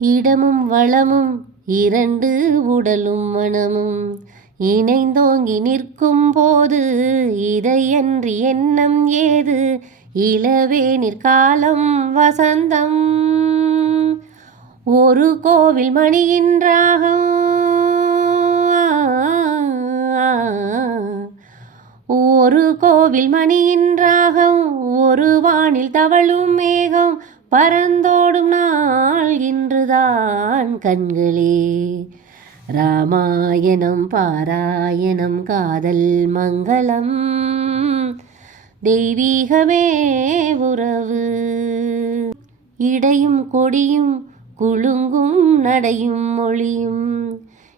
இடமும் வளமும் இரண்டு உடலும் மனமும் இணைந்தோங்கி நிற்கும் போது இதையன்றி எண்ணம் ஏது? இளவேனிற் காலம் வசந்தம் ஒரு கோவில் மணியின் ராகம், ஒரு கோவில் மணியின் ராகம், ஒரு வானில் தவழும் மேகம், பரந்தோடும் நாள் இன்றுதான் கண்களே. ராமாயணம் பாராயணம் காதல் மங்களம், தெய்வீகமே உறவு. இடையும் கொடியும் குலுங்கும் நடையும் மொழியும்,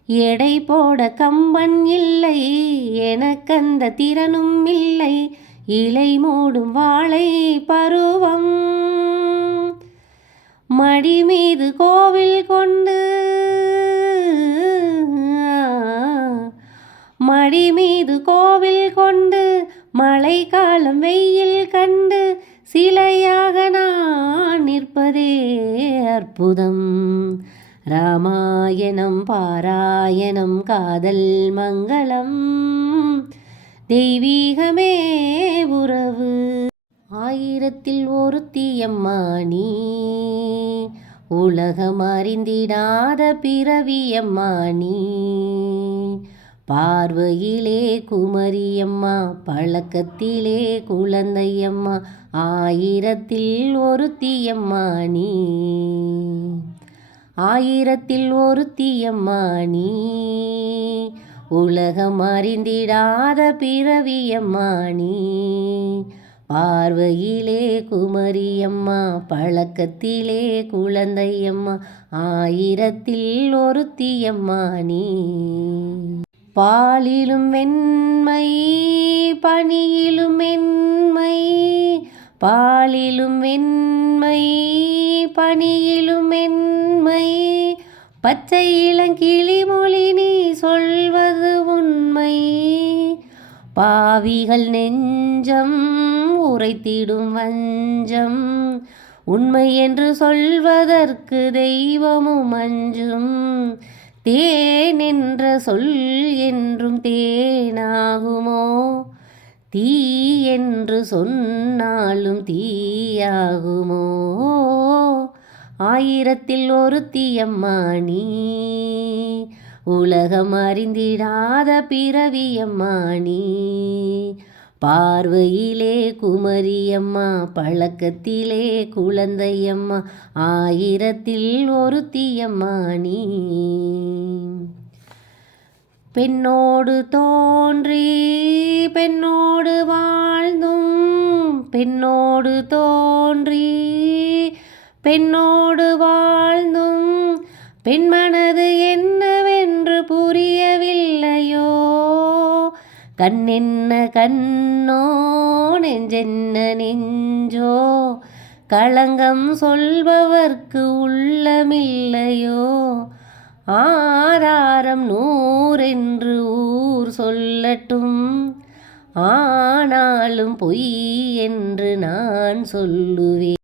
எடை போட கம்பன் இல்லை, எனக்கந்த திறனும் இல்லை. இலை மூடும் வாழை பருவம், மடி மீது கோவில் கொண்டு, மடி மீது கோவில் கொண்டு, மழை காலம் வெயில் கண்டு சிலையாக நான் நிற்பதே அற்புதம். ராமாயணம் பாராயணம் காதல் மங்களம், தெய்வீகமே உறவு. ஆயிரத்தில் ஒருத்தியம்மா நீ, உலகம் அறிந்திடாத பிறவியம்மா நீ. பார்வையிலே குமரியம்மா, பழக்கத்திலே குழந்தையம்மா, ஆயிரத்தில் ஒருத்தியம்மா நீ. ஆயிரத்தில் ஒருத்தியம்மா நீ, உலகம் அறிந்திடாத பிறவியம்மா நீ. பார்வையிலே குமரியம்மா, பழக்கத்திலே குழந்தையம்மா, ஆயிரத்தில் ஒருத்தியம்மா நீ. பாலிலும் வெண்மை பனியிலும் மென்மை, பாலிலும் வெண்மை பனியிலும் மென்மை, பச்சை இளங்கிளி மொழி நீ சொல்வது உண்மை. பாவிகள் நெஞ்சம் உரைத்திடும் வஞ்சம், உண்மை என்று சொல்வதற்கு தெய்வமும் அஞ்சும். தேன் என்ற சொல் என்றும் தேனாகுமோ? தீ என்று சொன்னாலும் தீயாகுமோ? ஆயிரத்தில் ஒருத்தியம்மா நீ, உலகம் அறிந்திடாத பிறவியம்மா நீ. பார்வையிலே குமரியம்மா, பழக்கத்திலே குழந்தையம்மா, ஆயிரத்தில் ஒருத்தியம்மா நீ. பெண்ணோடு தோன்றி பெண்ணோடு வாழ்ந்தும், பெண்ணோடு தோன்றி பெண்ணோடு வாழ்ந்தும், பெண்மனது என்னவென்று புரியவில்லையோ? கண்ணென்ன கண்ணோ, நெஞ்சென்ன நெஞ்சோ, களங்கம் சொல்பவர்க்கு உள்ளமில்லையோ? ஆதாரம் நூறென்று ஊர் சொல்லட்டும், ஆனாலும் பொய் என்று நான் சொல்லுவேன்.